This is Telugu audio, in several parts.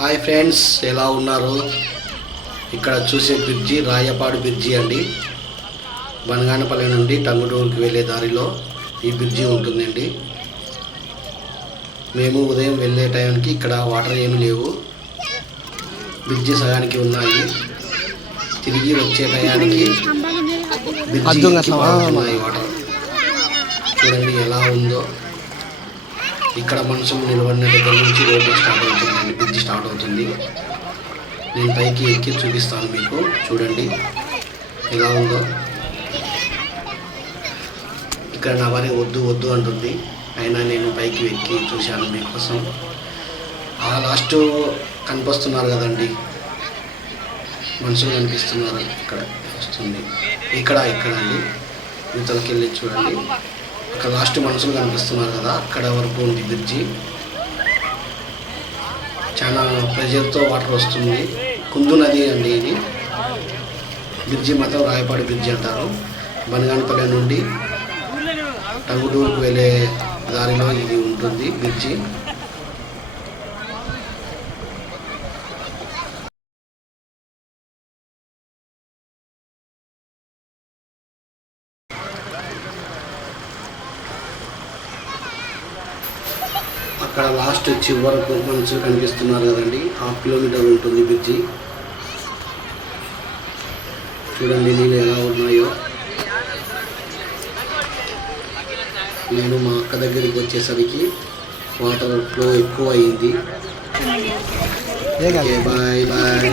హాయ్ ఫ్రెండ్స్ ఎలా ఉన్నారు? ఇక్కడ చూసే బ్రిడ్జి రాయపాడు బ్రిడ్జి అండి. బనగానపల్లి నుండి టంగుటూరుకి వెళ్ళే దారిలో ఈ బ్రిడ్జి ఉంటుందండి. మేము ఉదయం వెళ్ళే టైంకి ఇక్కడ వాటర్ ఏమి లేవు. బ్రిడ్జి సగానికి ఉన్నాయి. తిరిగి వచ్చే టయానికి బ్రిడ్జి పారుతున్నాయి వాటర్ చూడండి ఎలా ఉందో. ఇక్కడ మనుషులు నిలబడిన దగ్గర నుంచి రోడ్డు స్టార్ట్ అవుతుందండి. బ్రిడ్జ్ నేను పైకి ఎక్కి చూపిస్తాను మీకు. చూడండి. ఎలా ఉందో. ఇక్కడ నా వారి వద్దు వద్దు అంటుంది. అయినా నేను పైకి ఎక్కి చూశాను మీకోసం. ఆ లాస్ట్ కనిపిస్తున్నారు కదండి. మనుషులు కనిపిస్తున్నారు. ఇక్కడ వస్తుంది. ఇక్కడ ఇక్కడ అండి. ఇవతలకి వెళ్ళి చూడండి. అక్కడ లాస్ట్ మనుషులు కనిపిస్తున్నారు కదా. అక్కడ వరకు ఉంది బ్రిడ్జి. చాలా ప్రెజర్తో వాటర్ వస్తుంది. కుందు నది అండి ఇది. బ్రిడ్జి మాత్రం రాయపాడు బ్రిడ్జి అంటారు. బనగానపల్లి నుండి టంగుటూరుకు వెళ్ళే దారిలో ఇది ఉంటుంది బ్రిడ్జి. అక్కడ లాస్ట్ చివరకు మనుషులు కనిపిస్తున్నారు కదండి. హాఫ్ కిలోమీటర్ ఉంటుంది బ్రిడ్జి. చూడండి నీళ్ళు ఎలా ఉన్నాయో. నేను మా అక్క దగ్గరికి వచ్చేసరికి వాటర్ ఫ్లో ఎక్కువ అయింది బాయ్ బాయ్.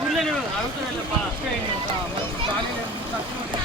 ఊళ్ళో అడుగుతున్నాయి తక్కువ